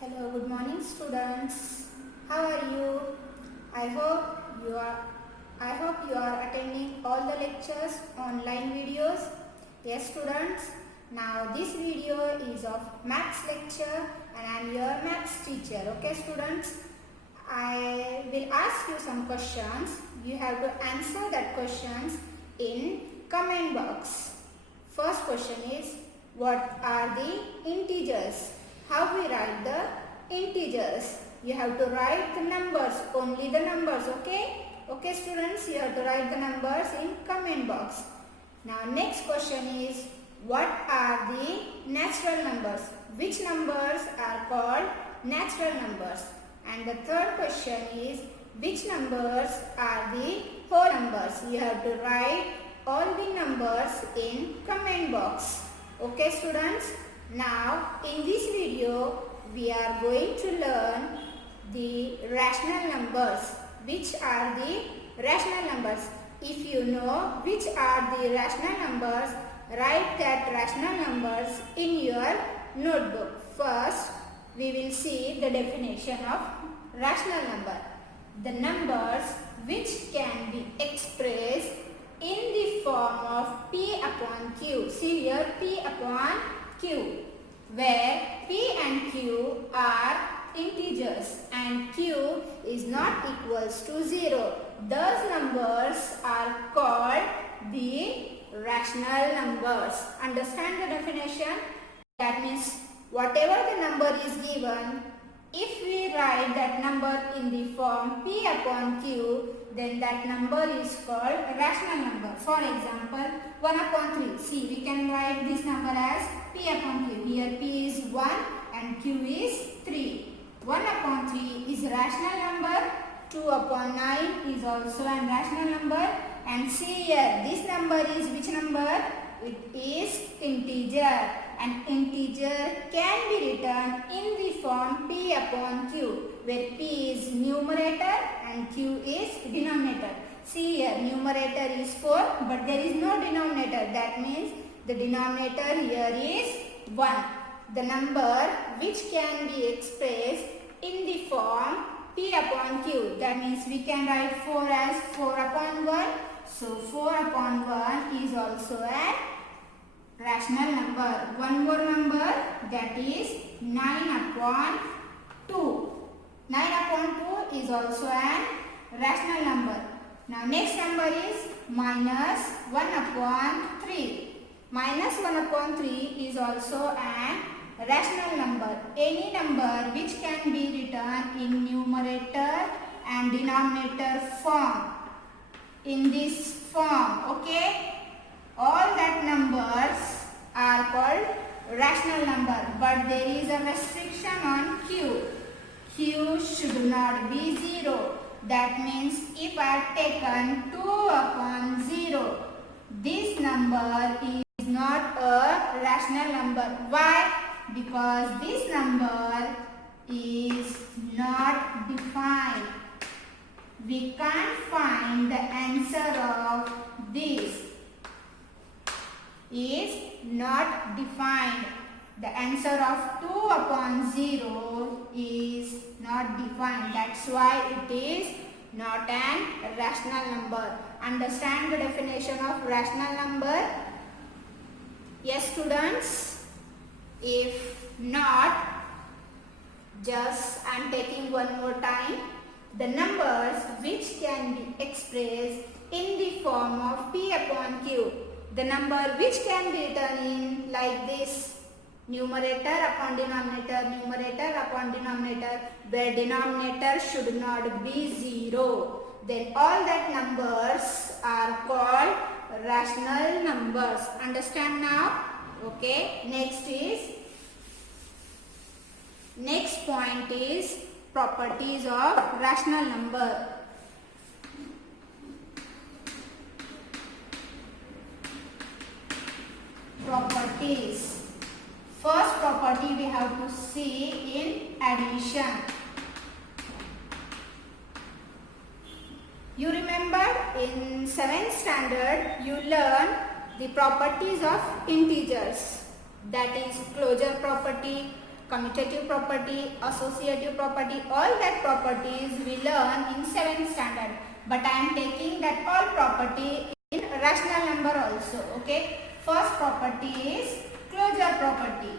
Hello, good morning students. How are you? I hope you are attending all the lectures, online videos. Yes students, now this video is of maths lecture and I am your maths teacher. Okay students, I will ask you some questions. You have to answer that questions in comment box. First question is, what are the integers? How we write the integers? You have to write the numbers, only the numbers, okay? Okay students, you have to write the numbers in comment box. Now next question is, what are the natural numbers? Which numbers are called natural numbers? And the third question is, which numbers are the whole numbers? You have to write all the numbers in comment box. Okay students, now in this video we are going to learn the rational numbers. Which are the rational numbers? If you know which are the rational numbers, write that rational numbers in your notebook. First, we will see the definition of rational number. The numbers which can be expressed in the form of P upon Q. See here, P upon Q, where P and Q are integers and Q is not equals to 0. Those numbers are called the rational numbers. Understand the definition? That means whatever the number is given, if we write that number in the form P upon Q, then that number is called a rational number. For example, 1 upon 3. See, we can write this number as P upon Q. Here P is 1 and Q is 3. 1 upon 3 is a rational number. 2 upon 9 is also a rational number. And see here, this number is which number? It is integer. An integer can be written in the form P upon Q, where P is numerator and Q is denominator. See here, numerator is 4, but there is no denominator. That means the denominator here is 1. The number which can be expressed in the form P upon Q. That means we can write 4 as 4 upon 1. So 4 upon 1 is also a rational number. One more number, that is 9 upon 2. 9 upon 2 is also a rational number. Now next number is minus 1 upon 3. Minus 1 upon 3 is also a rational number. Any number which can be written in numerator and denominator form. In this form, okay? All that numbers are called rational number, but there is a restriction on Q. Q should not be 0. That means if I have taken 2 upon 0, this number is not a rational number. Why? Because this number is not defined. We can't find the answer of this. Is not defined. The answer of 2 upon 0 is not defined. That's why it is not an rational number. Understand the definition of rational number? Yes students? If not, just I am taking one more time. The numbers which can be expressed in the form of P upon Q. The number which can be written in like this, numerator upon denominator, numerator upon denominator, where denominator should not be 0. Then all that numbers are called rational numbers. Understand now? Okay. Next point is properties of rational number. Properties. First property we have to see in addition. You remember in 7th standard you learned the properties of integers. That is closure property, commutative property, associative property, all that properties we learn in 7th standard. But I am taking that all property in rational number also. Okay. First property is closure property.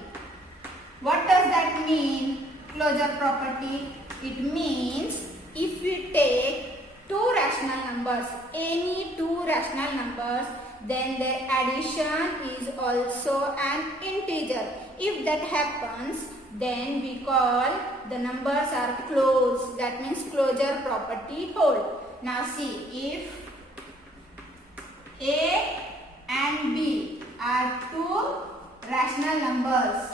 What does that mean? Closure property. It means if we take two rational numbers, any two rational numbers, then their addition is also an integer. If that happens, then we call the numbers are closed. That means closure property hold. Now see, if A and B are two rational numbers,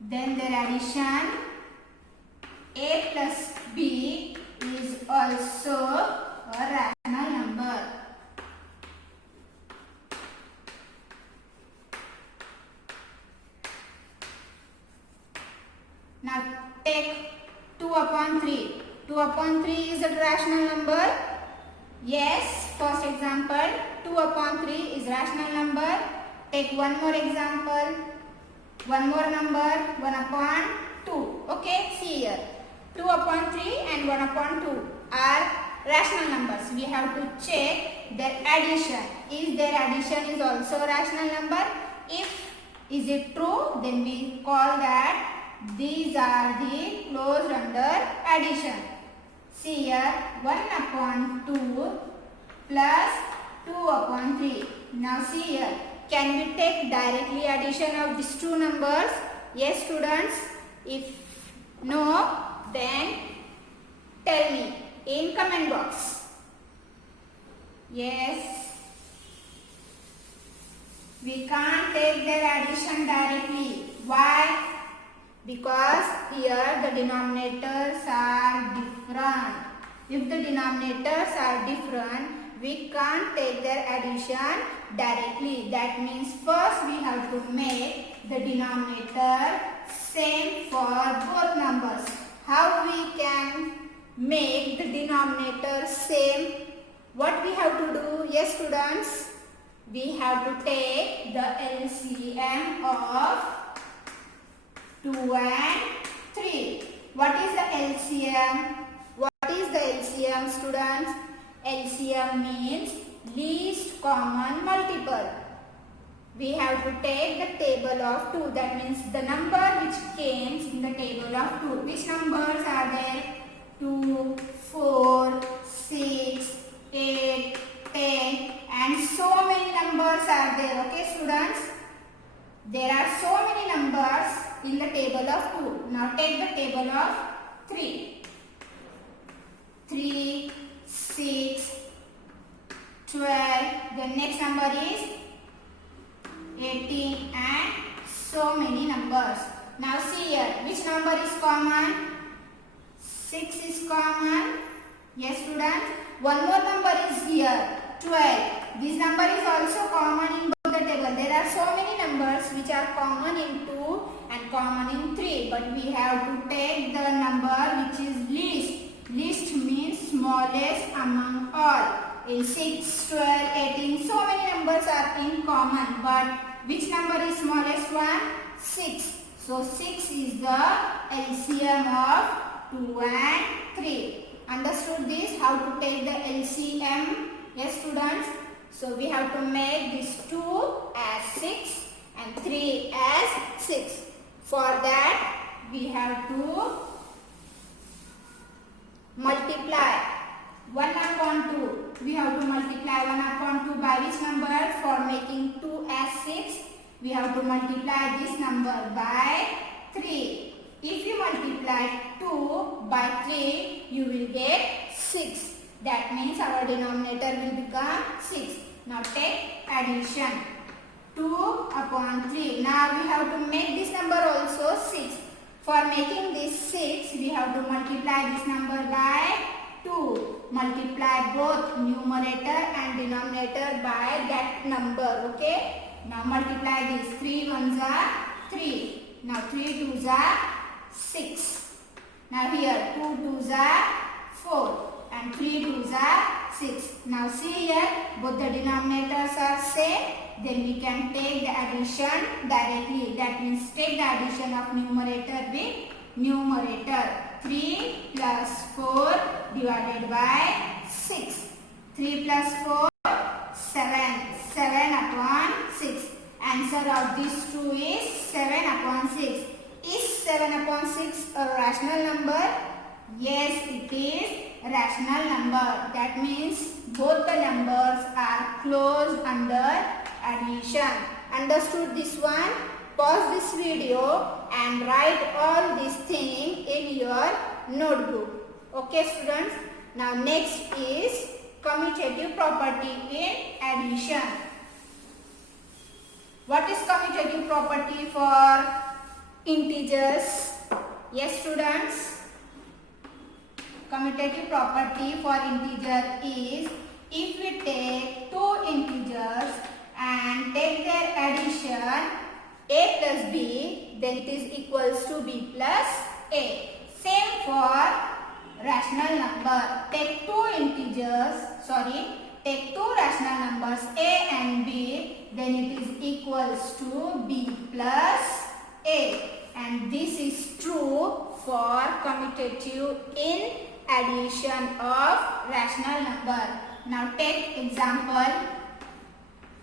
then their addition A plus B is also a rational number. Now take 2 upon 3. 2 upon 3 is a rational number. Yes, first example, 2 upon 3 is rational number. Take one more example. One more number, 1 upon 2. Okay, see here. 2 upon 3 and 1 upon 2 are rational numbers. We have to check their addition. Is their addition is also a rational number? If is it true, then we call that these are the closed under addition. See here, 1 upon 2 plus 2 upon 3. Now see here. Can we take directly addition of these two numbers? Yes, students. If no, then tell me in comment box. Yes. We can't take their addition directly. Why? Because here the denominators are different. If the denominators are different, we can't take their addition directly. That means first we have to make the denominator same for both numbers. How we can make the denominator same? What we have to do? Yes, students, we have to take the LCM of 2 and 3. What is the LCM? What is the LCM, students? LCM means least common multiple. We have to take the table of 2. That means the number which came in the table of 2. Which numbers are there? 2, 4, 6, 8, 10 and so many numbers are there. Okay, students? There are so many numbers in the table of 2. Now take the table of 3. 3, 6, 12, the next number is 18 and so many numbers. Now see here, which number is common? 6 is common. Yes, students. One more number is here, 12. This number is also common in both the table. There are so many numbers which are common in 2 and common in 3. But we have to take the number which is least. Least means smallest among all. In 6, 12, 18, so many numbers are in common. But which number is smallest one? 6. So 6 is the LCM of 2 and 3. Understood this? How to take the LCM? Yes, students. So we have to make this 2 as 6 and 3 as 6. For that we have to multiply 1 upon 2. We have to multiply 1 upon 2 by which number? For making 2 as 6, we have to multiply this number by 3. If you multiply 2 by 3, you will get 6. That means our denominator will become 6. Now take addition. 2 upon 3. Now we have to make this number also 6. For making this 6, we have to multiply this number by 2. Multiply both numerator and denominator by that number. Okay. Now multiply this. 3 ones are 3. Now 3 twos are 6. Now here 2 twos are 4. and 3 2s are 6. Now see here, both the denominators are same. Then we can take the addition directly. That means take the addition of numerator with numerator. 3 plus 4 divided by 6. 3 plus 4, 7. 7 upon 6. Answer of these two is 7 upon 6. Is 7 upon 6 a rational number? Yes, it is a rational number. That means both the numbers are closed under addition. Understood this one? Pause this video and write all these things in your notebook. Okay students? Now next is commutative property in addition. What is commutative property for integers? Yes students? Commutative property for integer is if we take two integers and take their addition a plus b, then it is equals to b plus a. Same for rational number. Take take two rational numbers a and b, then it is equals to b plus a. And this is true for commutative in addition of rational number. Now take example.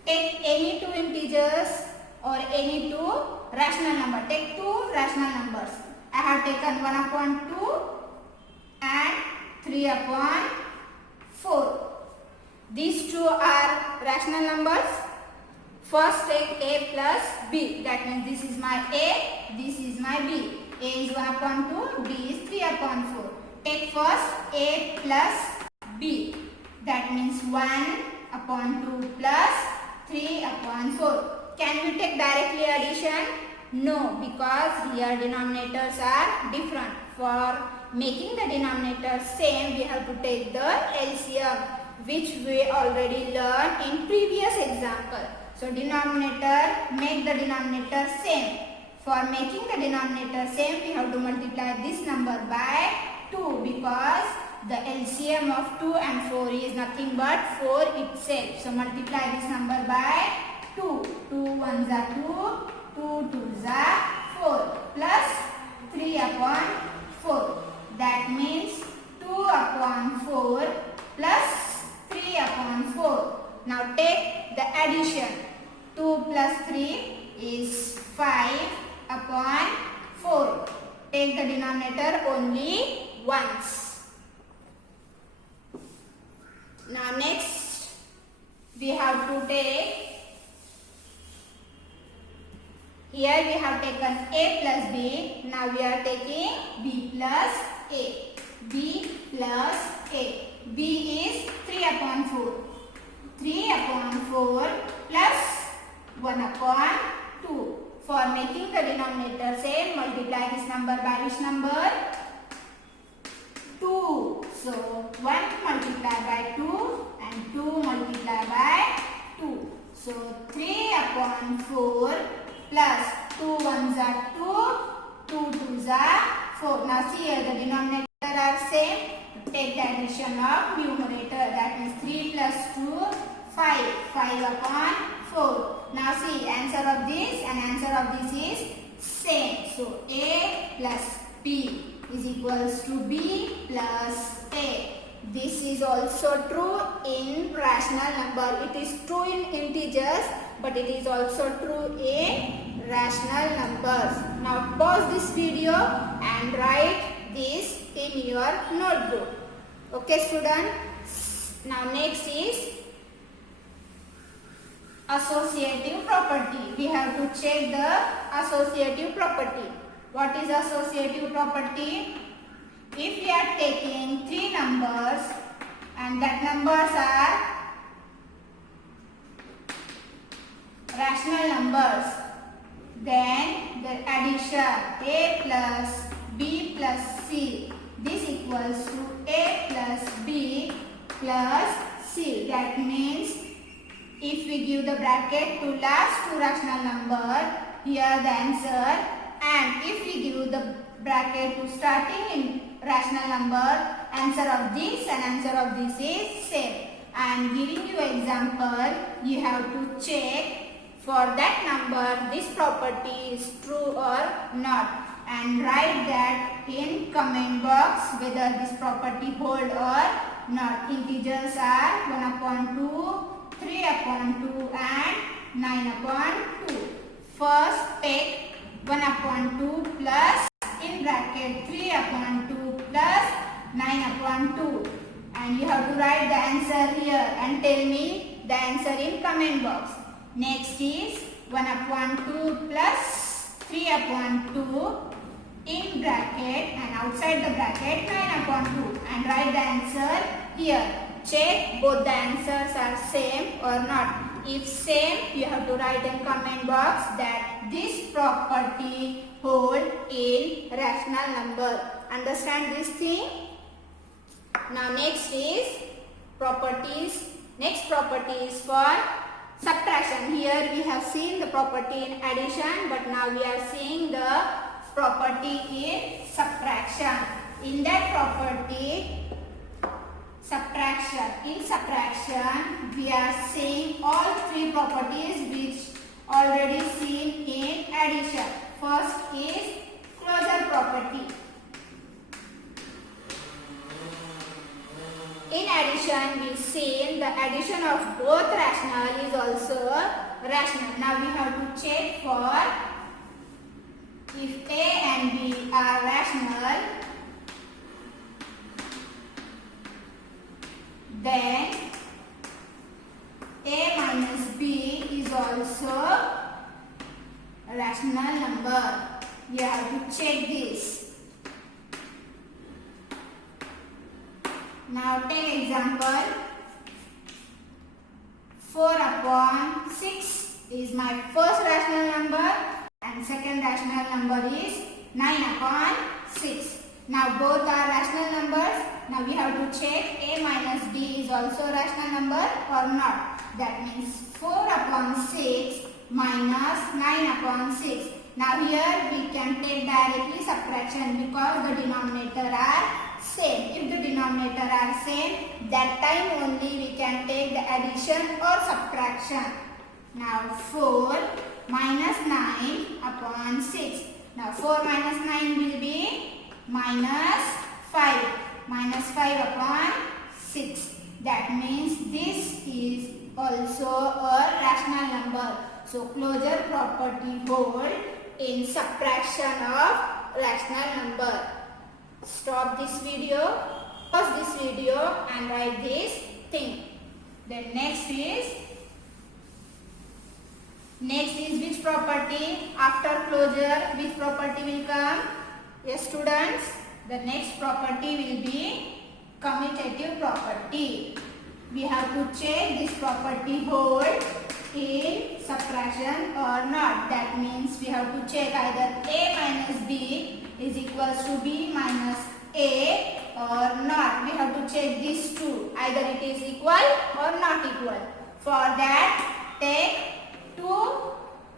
Take any two integers or any two rational number. Take two rational numbers. I have taken 1 upon 2 and 3 upon 4. These two are rational numbers. First take a plus b. That means this is my a, this is my b. A is 1 upon 2, b is 3 upon 4. Take first a plus b. That means 1 upon 2 plus 3 upon 4. Can we take directly addition? No, because here denominators are different. For making the denominator same, we have to take the LCM, which we already learned in previous example. So denominator, make the denominator same. For making the denominator same, we have to multiply this number by 2 because the LCM of 2 and 4 is nothing but 4 itself. So multiply this number by 2. 2 1s are 2, 2 2s are 4 plus 3 upon 4. That means 2 upon 4 plus 3 upon 4. Now take the addition. 2 plus 3 is 5 upon 4. Take the denominator only once. Now next we have to take, here we have taken a plus b, now we are taking b plus a. b plus a. b is 3 upon 4. 3 upon 4 plus 1 upon 2. For making the denominator same, multiply this number by which number? 2. So 1 multiplied by 2 and 2 multiplied by 2. So 3 upon 4 plus 2 1s are 2, 2 2s are 4. Now see here the denominator are same. Take the addition of numerator. That means 3 plus 2, 5. 5 upon 4. Now see answer of this and answer of this is same. So a plus b is equals to b plus a. This is also true in rational number. It is true in integers, but it is also true in rational numbers. Now pause this video and write this in your notebook. Okay students. Now next is associative property. We have to check the associative property. What is associative property? If we are taking three numbers and that numbers are rational numbers, then the addition a plus b plus c, this equals to a plus b plus c. That means if we give the bracket to last two rational number, here the answer, and if we give the bracket to starting in rational number. Answer of this and answer of this is same. I am giving you example. You have to check for that number this property is true or not, and write that in comment box whether this property hold or not. Integers are 1 upon 2, 3 upon 2 and 9 upon 2. First take 1 upon 2 plus in bracket 3 upon 2 plus 9 upon 2, and you have to write the answer here and tell me the answer in comment box. Next is 1 upon 2 plus 3 upon 2 in bracket and outside the bracket 9 upon 2, and write the answer here. Check both the answers are same or not. If same, you have to write in comment box that this property hold in rational number. Understand this thing? Now next is properties. Next property is for subtraction. Here we have seen the property in addition, but now we are seeing the property in subtraction. In that property, subtraction. In subtraction, we are seeing all three properties which already seen in addition. First is closure property. In addition, we seen the addition of both rational is also rational. Now we have to check for if A and B are rational, then A minus B is also a rational number. You have to check this. Now take example. 4 upon 6 is my first rational number and second rational number is 9 upon 6. Now both are rational numbers. Now we have to check A minus B is also a rational number or not. That means 4 upon 6 minus 9 upon 6. Now here we can take directly subtraction because the denominator are same. If the denominator are same, that time only we can take the addition or subtraction. Now 4 minus 9 upon 6. Now 4 minus 9 will be minus 5. Minus 5 upon 6. That means this is also a rational number. So closure property hold in subtraction of rational number. Stop this video, pause this video and write this thing. Then next is which property? After closure, which property will come? Yes students, the next property will be commutative property. We have to check this property hold in subtraction or not. That means we have to check either A minus B is equals to B minus A or not. We have to check these two. Either it is equal or not equal. For that, take two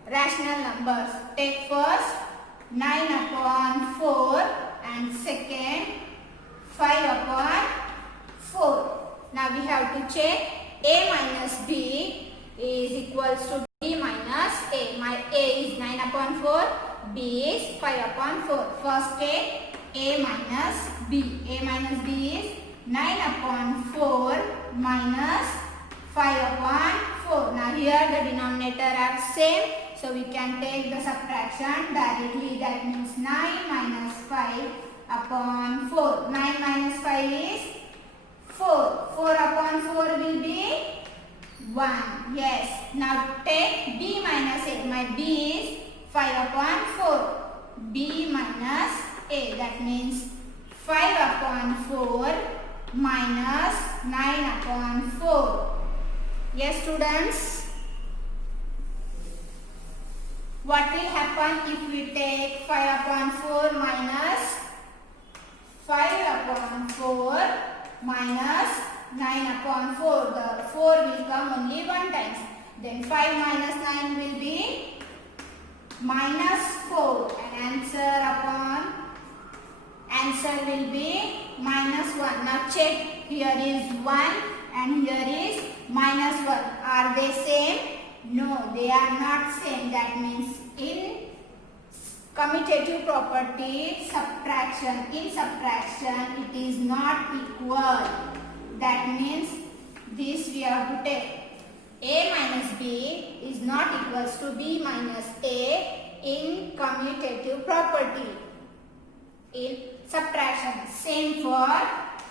rational numbers. Take first 9 upon 4 and second 5 upon 4. Now we have to check A minus B is equals to B minus A. My A is 9 upon 4, B is 5 upon 4. First take A minus B. A minus B is 9 upon 4 minus 5 upon 4. Now here the denominator are same, so we can take the subtraction directly. That means 9 minus 5 upon 4. 9 minus 5 is 4. 4 upon 4 will be 1. Yes. Now take B minus A. My B is 5 upon 4. B minus A. That means 5 upon 4 minus 9 upon 4. Yes students. What will happen if we take 5 upon 4 minus 5 upon 4 minus 9 upon 4. The 4 will come only one time. Then 5 minus 9 will be minus 4. And answer upon Answer will be -1. Now check, here is 1 and here is -1. Are they same? No, they are not same. That means in commutative property, subtraction, in subtraction it is not equal. That means this we have to take. A minus B is not equals to B minus A in commutative property. In subtraction, same for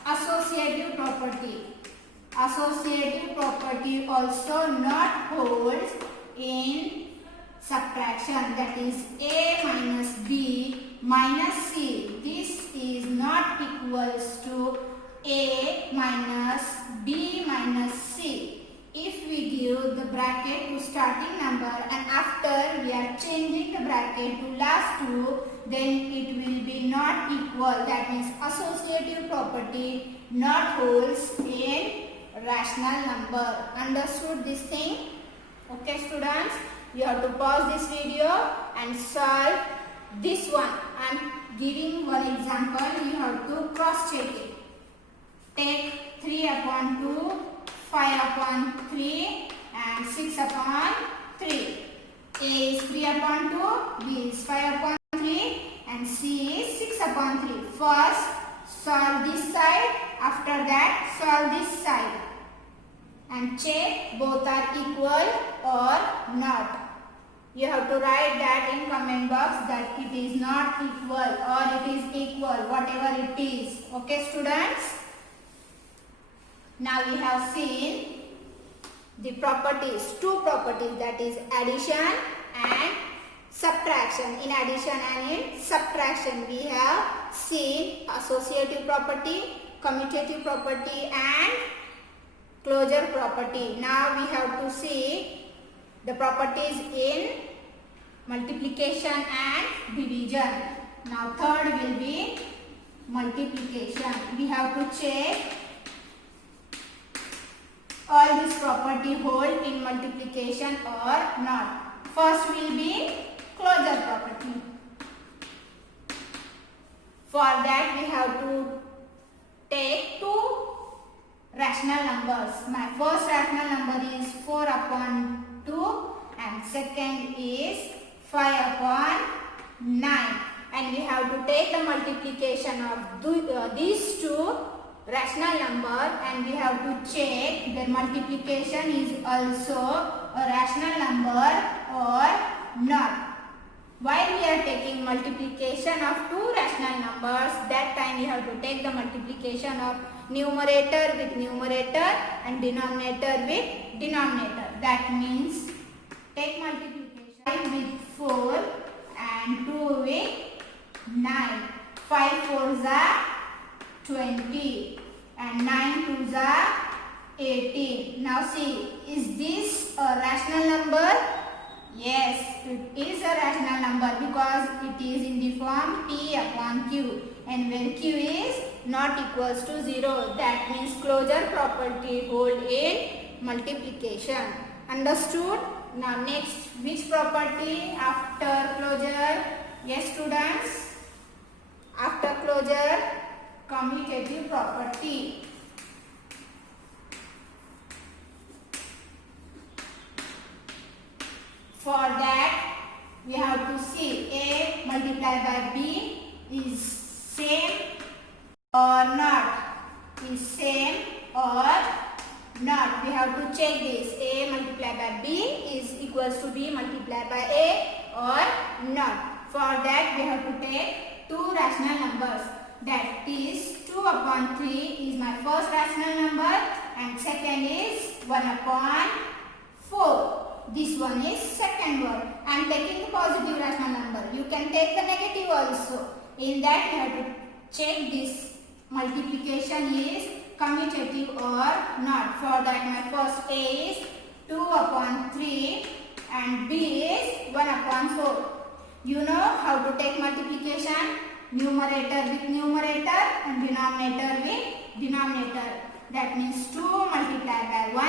associative property. Associative property also not holds in subtraction, that is A minus B minus C. This is not equals to A minus B minus C. If we give the bracket to starting number and after we are changing the bracket to last two, then it will be not equal. That means associative property not holds in rational number. Understood this thing? Okay students, you have to pause this video and solve this one. I am giving one example, you have to cross check it. Take 3 upon 2, 5 upon 3 and 6 upon 3. A is 3 upon 2, B is 5 upon 3 and C is 6 upon 3. First solve this side, after that solve this side and check both are equal or not. You have to write that in comment box that it is not equal or it is equal, whatever it is. Okay students? Now we have seen the properties, two properties, that is addition and subtraction. In addition and in subtraction we have seen associative property, commutative property and closure property. Now we have to see the properties in multiplication and division. Now third will be multiplication. We have to check all this property hold in multiplication or not. First will be closure property. For that we have to take two rational numbers. My first rational number is 4 upon 2 and second is 5 upon 9. And we have to take the multiplication of these two rational number and we have to check the multiplication is also a rational number or not. While we are taking multiplication of two rational numbers, that time we have to take the multiplication of numerator with numerator and denominator with denominator. That means take multiplication with 4 and 2 with 9. 5 4s are 20 and 9 2s are 18. Now see, is this a rational number? Yes, it is a rational number because it is in the form P upon Q, and when Q is not equals to 0, that means closure property hold in multiplication. Understood? Now next, which property after closure? Yes students, after closure, commutative property. For that, we have to see A multiplied by B is same or not. Is same or not. We have to check this. A multiplied by B is equals to B multiplied by A or not. For that, we have to take two rational numbers. That is 2 upon 3 is my first rational number and second is 1 upon 4. This one is second one. I am taking the positive rational number. You can take the negative also. In that you have to check this multiplication is commutative or not. For that my first A is 2 upon 3 and B is 1 upon 4. You know how to take multiplication? Numerator with numerator and denominator with denominator. That means 2 multiplied by 1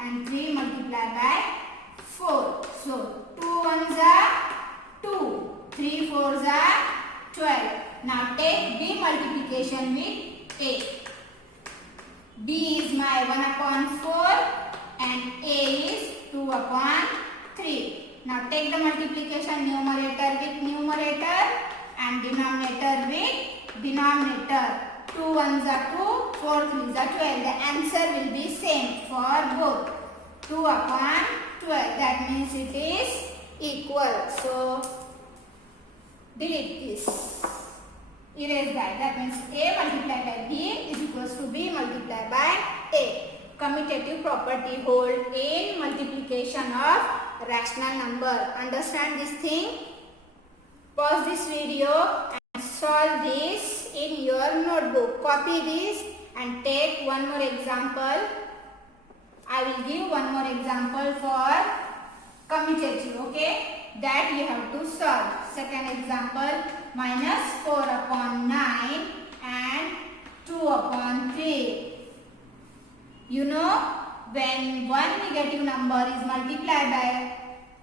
and 3 multiplied by 4. So 2 1s are 2, 3 4s are 12. Now take B multiplied multiplication with A. B is my 1 upon 4 and A is 2 upon 3. Now take the multiplication numerator with numerator and denominator with denominator. 2 ones are 2, 4 threes are 12. The answer will be same for both. 2 upon 12. That means it is equal. So delete this. Erase that. That means A multiplied by B is equals to B multiplied by A. Commutative property hold in multiplication of rational number. Understand this thing? Pause this video and solve this in your notebook. Copy this and take one more example. I will give one more example for commutative, okay? That you have to solve. Second example, minus 4 upon 9 and 2 upon 3. You know, when one negative number is multiplied by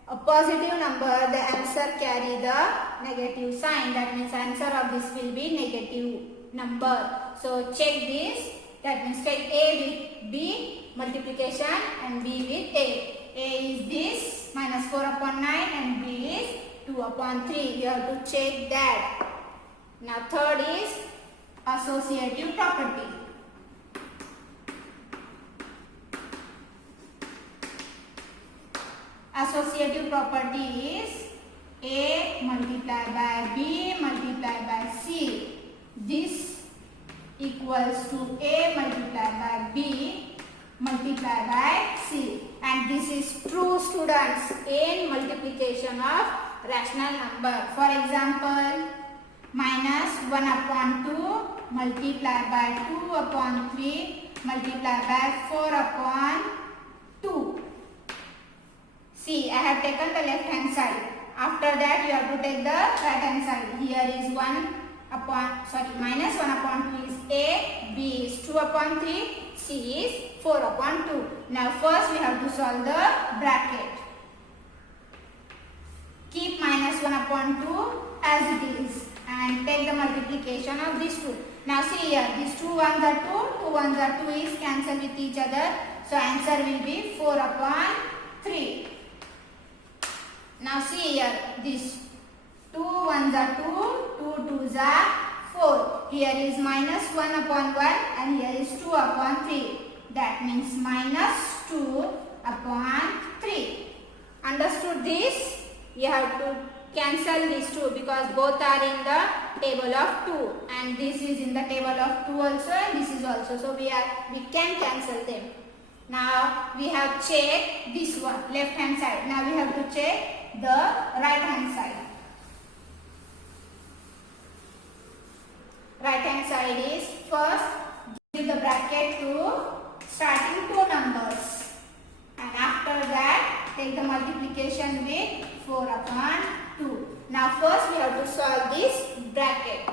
a positive number, the answer carry the negative sign. That means answer of this will be negative number. So check this. That means take A with B multiplication and B with A. A is this minus 4 upon 9 and B is 2 upon 3. You have to check that. Now third is associative property. Associative property is A multiplied by B multiplied by C. This equals to A multiplied by B multiplied by C. And this is true, students, in multiplication of rational number. For example, minus 1 upon 2 multiplied by 2 upon 3 multiplied by 4 upon 2. See, I have taken the left hand side. After that, you have to take the right hand side. Here is minus 1 upon 2 is A, B is 2 upon 3, C is 4 upon 2. Now first we have to solve the bracket. Keep minus 1 upon 2 as it is and take the multiplication of these two. Now see here, these 2 ones are 2, 2 ones are 2 is cancel with each other. So answer will be 4 upon 3. Now see here, these 2 ones are 2, 2 twos are 4. Here is minus 1 upon 1 and here is 2 upon 3. That means minus 2 upon 3. Understood this? You have to cancel these two because both are in the table of 2 and this is in the table of 2 also and this is also. So we can cancel them. Now we have checked this one, left hand side. Now we have to check the right hand side. Right hand side is first give the bracket to starting 2 numbers and after that take the multiplication with 4 upon 2. Now first we have to solve this bracket.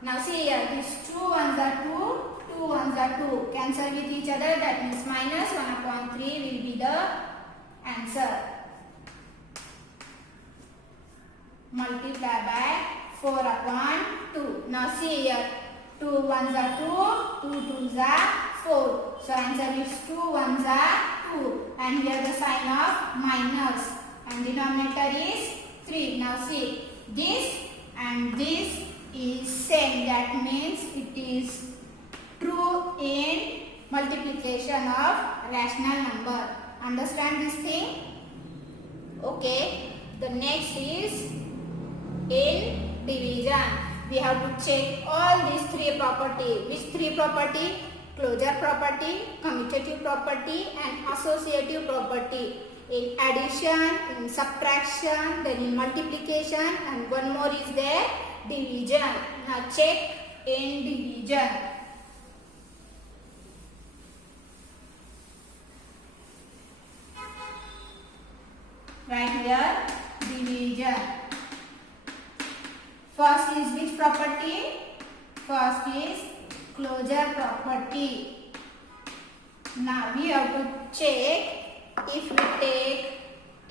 Now see here, these 2 ones are 2, 2 ones are 2. Cancel with each other, that means minus 1 upon 3 will be the answer. Multiply by 4 upon 2. Now see here, 2 ones are 2, 2 twos are 4. So answer is 2 ones are 2 and here the sign of minus and denominator is 3. Now see, this and this is same. That means it is true in multiplication of rational number. Understand this thing? Okay. The next is in division. We have to check all these 3 property. Which 3 property? Closure property, commutative property and associative property. In addition, in subtraction, then in multiplication and one more is there, division. Now check in division. Right here, division. First is which property? First is closure property. Now we have to check if we take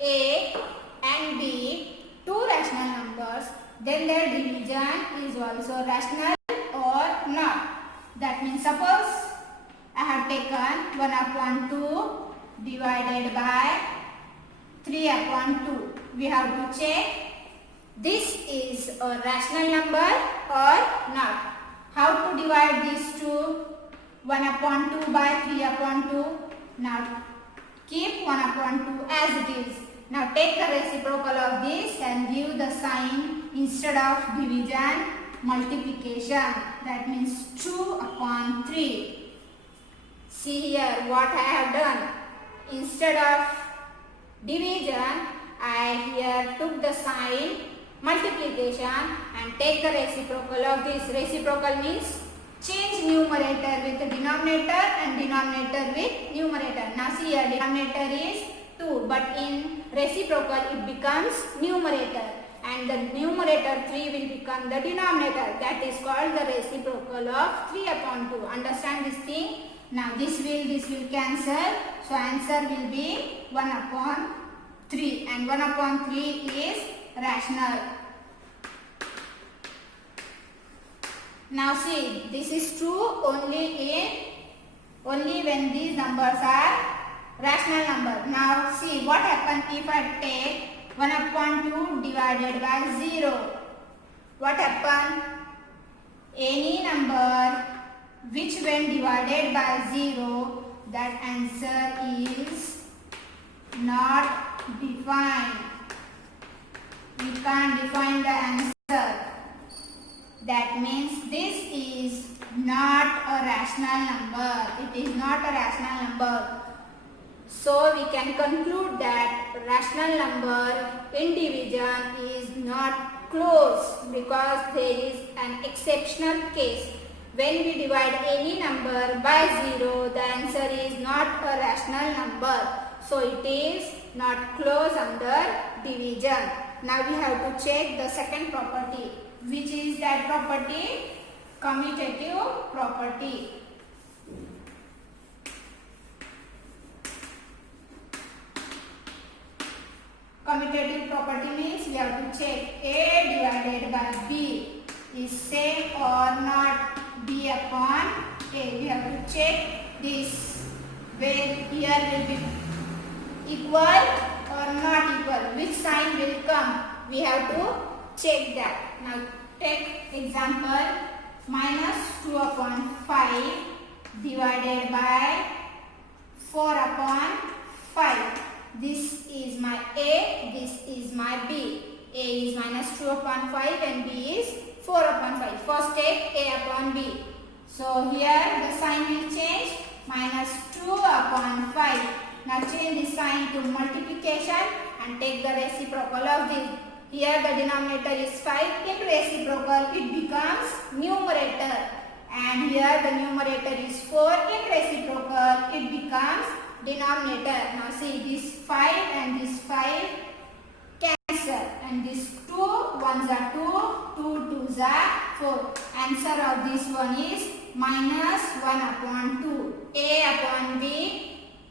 A and B, 2 rational numbers, then their division is also rational or not. suppose I have taken 1 upon 2 divided by 3 upon 2. We have to check this is a rational number or not. How to divide these two? 1 upon 2 by 3 upon 2. Now keep 1 upon 2 as it is. Now take the reciprocal of this and give the sign instead of division, multiplication. That means 2 upon 3. See here what I have done. Instead of division, I here took the sign multiplication and take the reciprocal of this. Reciprocal means change numerator with denominator and denominator with numerator. Now see here denominator is 2, but in reciprocal it becomes numerator and the numerator 3 will become the denominator. That is called the reciprocal of 3 upon 2. Understand this thing? Now this will cancel. So answer will be 1 upon 3 and 1 upon 3 is rational. Now see, this is true only when these numbers are rational number. Now see what happens if I take 1 upon 2 divided by 0. What happens? Any number which when divided by 0, that answer is not defined. We can't define the answer. That means this is not a rational number. It is not a rational number. So we can conclude that rational number in division is not close because there is an exceptional case. When we divide any number by 0, the answer is not a rational number. So it is not close under division. Now we have to check the second property. Which is that property? Commutative property. Commutative property means we have to check A divided by B is same or not B upon A. We have to check this. Where here will be equal or not equal. Which sign will come? We have to check that. Now take example minus 2 upon 5 divided by 4 upon 5. This is my A, this is my B. A is minus 2 upon 5 and B is 4 upon 5. First take A upon B. So here the sign will change, minus 2 upon 5. Now change the sign to multiplication and take the reciprocal of this. Here the denominator is 5, in reciprocal it becomes numerator, and here the numerator is 4, in reciprocal it becomes denominator. Now see this 5 and this 5 cancel, and this 2 ones are 2, 2 twos are 4. Answer of this one is minus 1 upon 2. A upon B.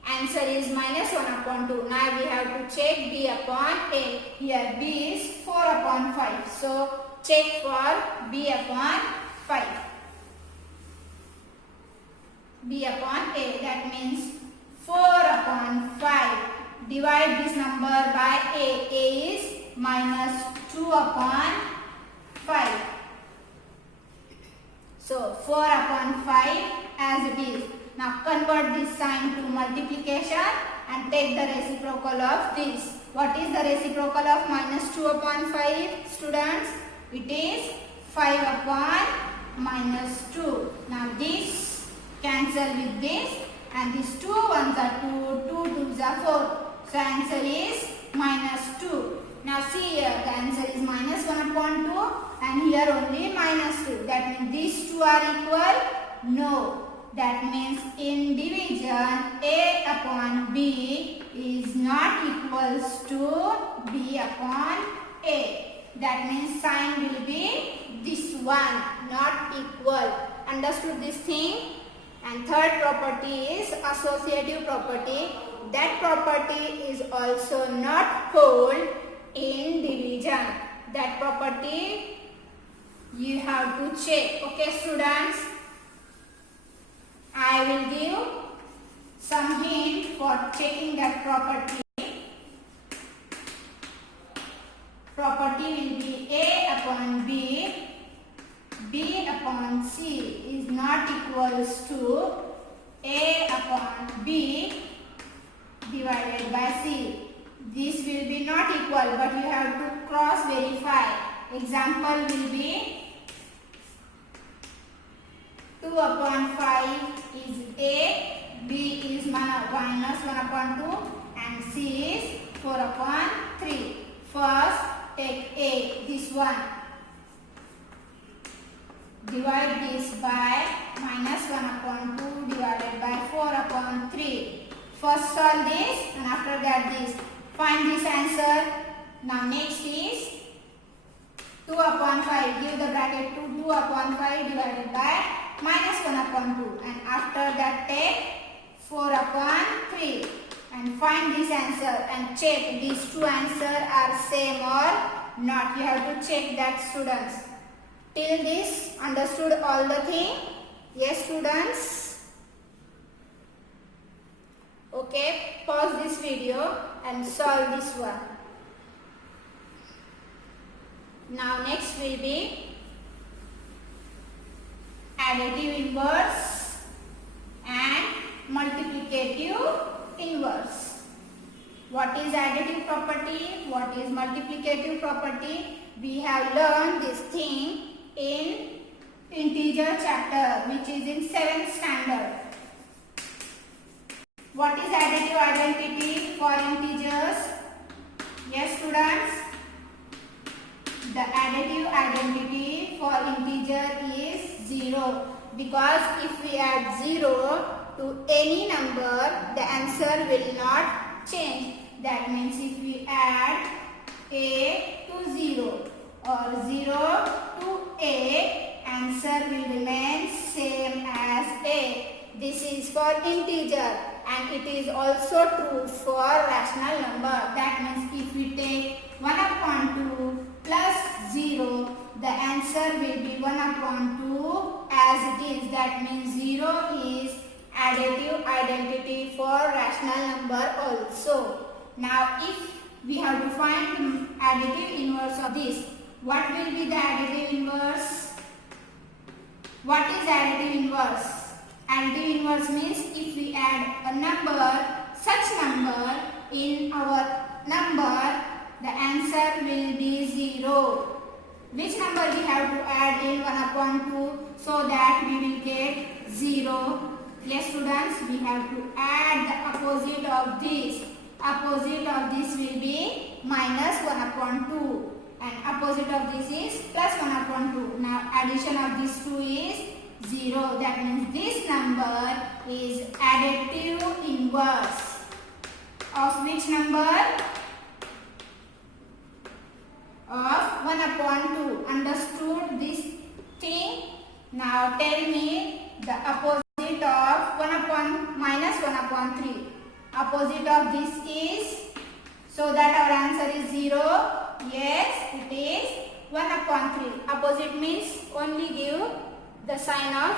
Answer is minus 1 upon 2. Now we have to check B upon A. Here B is 4 upon 5. So check for B upon 5. B upon A. That means 4 upon 5. Divide this number by A. A is minus 2 upon 5. So 4 upon 5 as it is. Now convert this sign to multiplication and take the reciprocal of this. What is the reciprocal of minus 2 upon 5, students? It is 5 upon minus 2. Now this cancel with this, and these 2 ones are 2, 2 twos are 4. So answer is minus 2. Now see here, the answer is minus 1 upon 2 and here only minus 2. That means these two are equal? No. That means in division A upon B is not equals to B upon A. That means sign will be this one, not equal. Understood this thing? And third property is associative property. That property is also not hold in division. That property you have to check. Okay students? I will give some hint for checking that property. Property will be A upon B, B upon C is not equals to A upon B divided by C. This will be not equal, but you have to cross verify. Example will be 2 upon 5 is A, B is minus 1 upon 2 and C is 4 upon 3. First take A, this one. Divide this by minus 1 upon 2 divided by 4 upon 3. First solve this and after that this. Find this answer. Now next is 2 upon 5. Give the bracket to 2 upon 5 divided by minus 1 upon 2. And after that take 4 upon 3. And find this answer and check these two answers are same or not. You have to check that, students. Till this understood all the thing? Yes, students? Okay, pause this video and solve this one. Now next will be additive inverse and multiplicative inverse. What is additive property? What is multiplicative property? We have learned this thing in integer chapter, which is in 7th standard. What is additive identity for integers? Yes, students? The additive identity for integer is 0, because if we add 0 to any number, the answer will not change. That means if we add A to 0 or 0 to A, answer will remain same as A. This is for integer and it is also true for rational number. That means if we take 1 upon 2 plus 0, the answer will be 1 upon 2 as it is. That means 0 is additive identity for rational number also. Now if we have to find the additive inverse of this, what will be the additive inverse? What is additive inverse? Additive inverse means if we add a number, such number in our number, the answer will be 0. Which number we have to add in 1 upon 2 so that we will get 0? Yes, students, we have to add the opposite of this. Opposite of this will be minus 1 upon 2 and opposite of this is plus 1 upon 2. Now addition of these two is 0. That means this number is additive inverse of which number? Of 1 upon 2. Understood this thing? Now tell me the opposite of 1 upon minus 1 upon 3. Opposite of this is, so that our answer is 0. Yes, it is 1 upon 3. Opposite means only give the sign of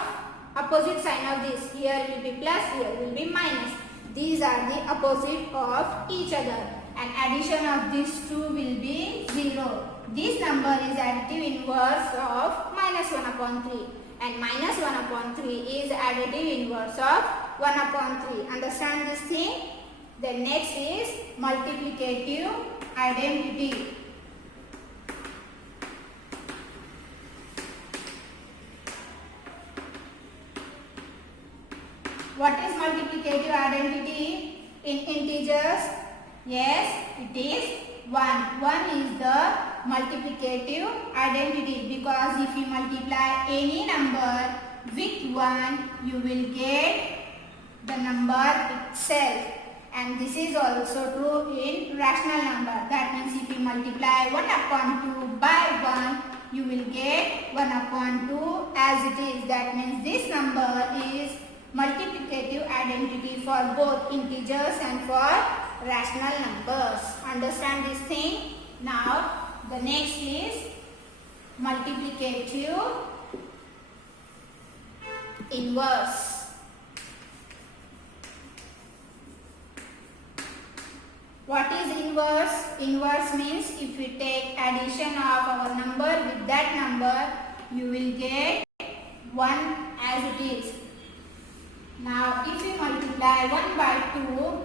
opposite sign of this. Here will be plus, here will be minus. These are the opposite of each other. And addition of these two will be 0. This number is additive inverse of minus 1 upon 3. And minus 1 upon 3 is additive inverse of 1 upon 3. Understand this thing? The next is multiplicative identity. What is multiplicative identity in integers? Yes, it is 1. 1 is the multiplicative identity, because if you multiply any number with 1, you will get the number itself. And this is also true in rational number. That means if you multiply 1 upon 2 by 1, you will get 1 upon 2 as it is. That means this number is multiplicative identity for both integers and for rational numbers. Understand this thing? Now the next is multiplicative inverse. What is inverse? Inverse means if we take addition of our number with that number, you will get 1 as it is. Now if we multiply 1 by 2,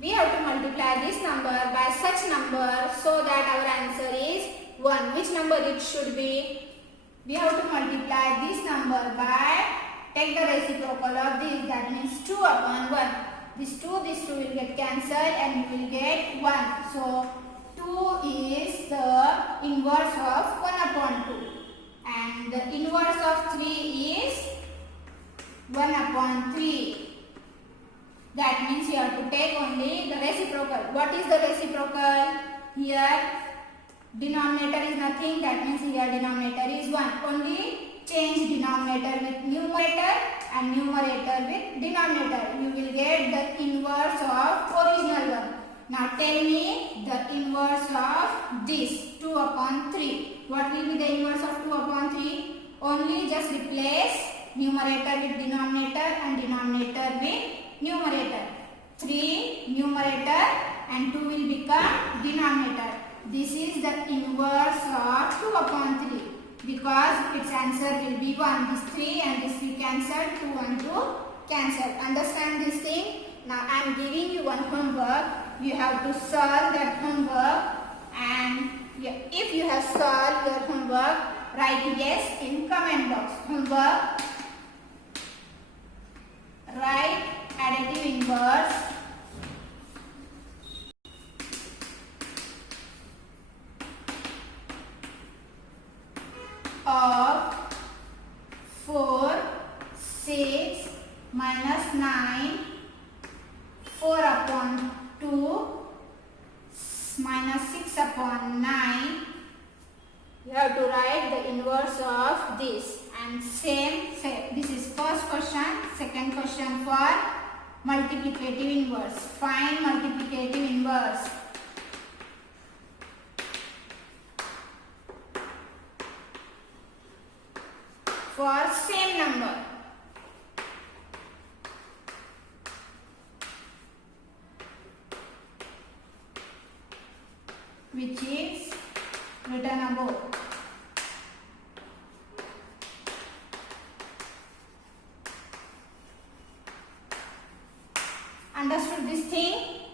we have to multiply this number by such number so that our answer is 1. Which number it should be? We have to multiply this number by, take the reciprocal of this, that means 2 upon 1. This 2 will get cancelled and you will get 1. So 2 is the inverse of 1 upon 2. And the inverse of 3 is 1 upon 3. That means you have to take only the reciprocal. What is the reciprocal? Here denominator is nothing, that means here denominator is 1. Only change denominator with numerator and numerator with denominator. You will get the inverse of original one. Now tell me the inverse of this 2 upon 3. What will be the inverse of 2 upon 3? Only just replace numerator with denominator and denominator with numerator. 3 numerator and 2 will become denominator. This is the inverse of 2 upon 3 because its answer will be 1. This 3 and this 3 cancel, 2 and 2 cancel. Understand this thing? Now I am giving you one homework. You have to solve that homework, and if you have solved your homework, write yes in comment box. Homework, write additive inverse of 4, 6 minus 9, 4 upon 2 minus 6 upon 9. You have to write the inverse of this. And same, this is first question, second question for multiplicative inverse. Find multiplicative inverse. For same number. Which is written above. Understood this thing?